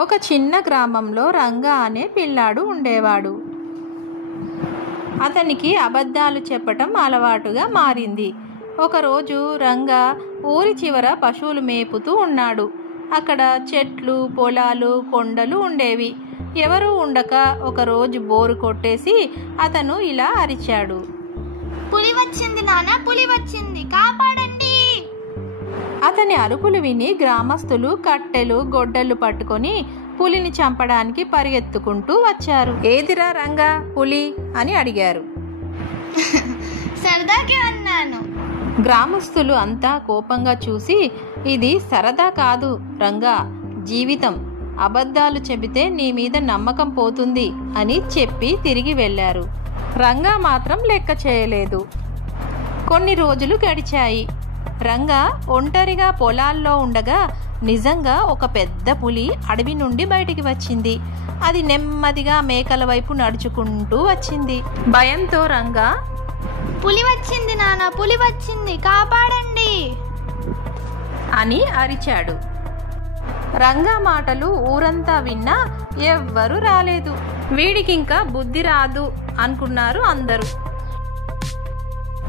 ఒక చిన్న గ్రామంలో రంగా అనే పిల్లాడు ఉండేవాడు. అతనికి అబద్ధాలు చెప్పటం అలవాటుగా మారింది. ఒకరోజు రంగా ఊరి చివర పశువులు మేపుతూ ఉన్నాడు. అక్కడ చెట్లు, పొలాలు, కొండలు ఉండేవి. ఎవరూ ఉండక ఒకరోజు బోరు కొట్టేసి అతను ఇలా అరిచాడు, పులి వచ్చింది నాన్న, పులి వచ్చింది, కాపాడండి. అతని అరుపులు విని గ్రామస్తులు కట్టెలు, గొడ్డళ్ళు పట్టుకొని పులిని చంపడానికి పరిగెత్తుకుంటూ వచ్చారు. ఏదిరా రంగా, పులి అని అడిగారు. సరదాకే అన్నాను. గ్రామస్తులు అంతా కోపంగా చూసి, ఇది సరదా కాదు రంగా, జీవితం. అబద్ధాలు చెబితే నీ మీద నమ్మకం పోతుంది అని చెప్పి తిరిగి వెళ్ళారు. రంగా మాత్రం లెక్క చేయలేదు. కొన్ని రోజులు గడిచాయి. రంగా ఒంటరిగా పొలాల్లో ఉండగా నిజంగా ఒక పెద్ద పులి అడవి నుండి బయటికి వచ్చింది. అది నెమ్మదిగా మేకల వైపు నడుచుకుంటూ వచ్చింది. భయంతో రంగా, పులి వచ్చింది నాన్న, పులి వచ్చింది, కాపాడండి అని అరిచాడు. రంగా మాటలు ఊరంతా విన్నా ఎవ్వరూ రాలేదు. వీడికింకా బుద్ధి రాదు అనుకున్నారు అందరూ.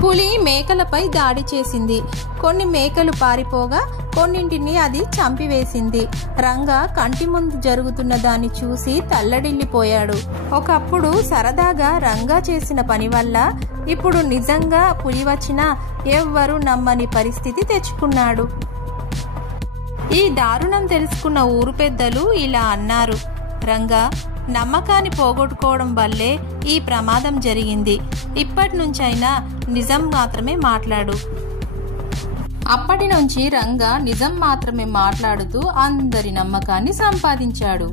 పులి మేకలపై దాడి చేసింది. కొన్ని మేకలు పారిపోగా కొన్నింటిని అది చంపివేసింది. రంగా కంటి ముందు జరుగుతున్న దాన్ని చూసి తల్లడిల్లిపోయాడు. ఒకప్పుడు సరదాగా రంగా చేసిన పని వల్ల ఇప్పుడు నిజంగా పులి వచ్చినా ఎవ్వరూ నమ్మని పరిస్థితి తెచ్చుకున్నాడు. ఈ దారుణం తెలుసుకున్న ఊరు పెద్దలు ఇలా అన్నారు, రంగా, నమ్మకాన్ని పోగొట్టుకోవడం వల్లే ఈ ప్రమాదం జరిగింది. ఇప్పటి నుంచైనా నిజం మాత్రమే మాట్లాడు. అప్పటి నుంచి రంగా నిజం మాత్రమే మాట్లాడుతూ అందరి నమ్మకాన్ని సంపాదించాడు.